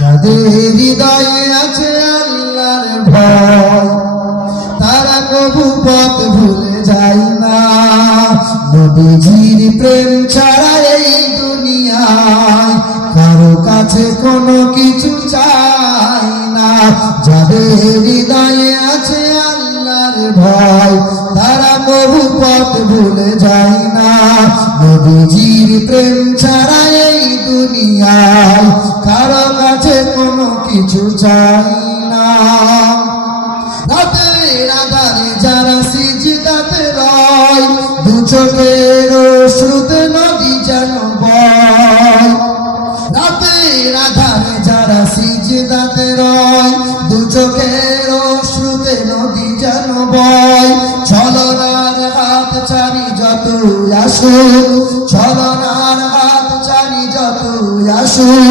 যাদের হৃদয়ে আছে আল্লাহর ভয় তারা কবু পথ ভুলে যায় না। নবীজির প্রেম ছাড়া এই দুনিয়ায় কারো কাছে কোনো কিছু চাই না। যাদের হৃদয়ে আছে আল্লাহর ভয় তারা কবু পথ ভুলে যায় না। নবীজির প্রেম ছাড়া এই দুনিয়ায় কারো কাছে কোনো কিছু চাই না। রাতের আধারে যারা সিজদাতে রয় দু চোখের অশ্রুতে নদী যেন বয়। রাতের আধারে যারা সিজদাতে রয় দু চোখের অশ্রুতে নদী যেন বয়। ছলনার হাত ছাড়ি যত আসুক, ছলনার হাত ছাড়ি যত আসুক,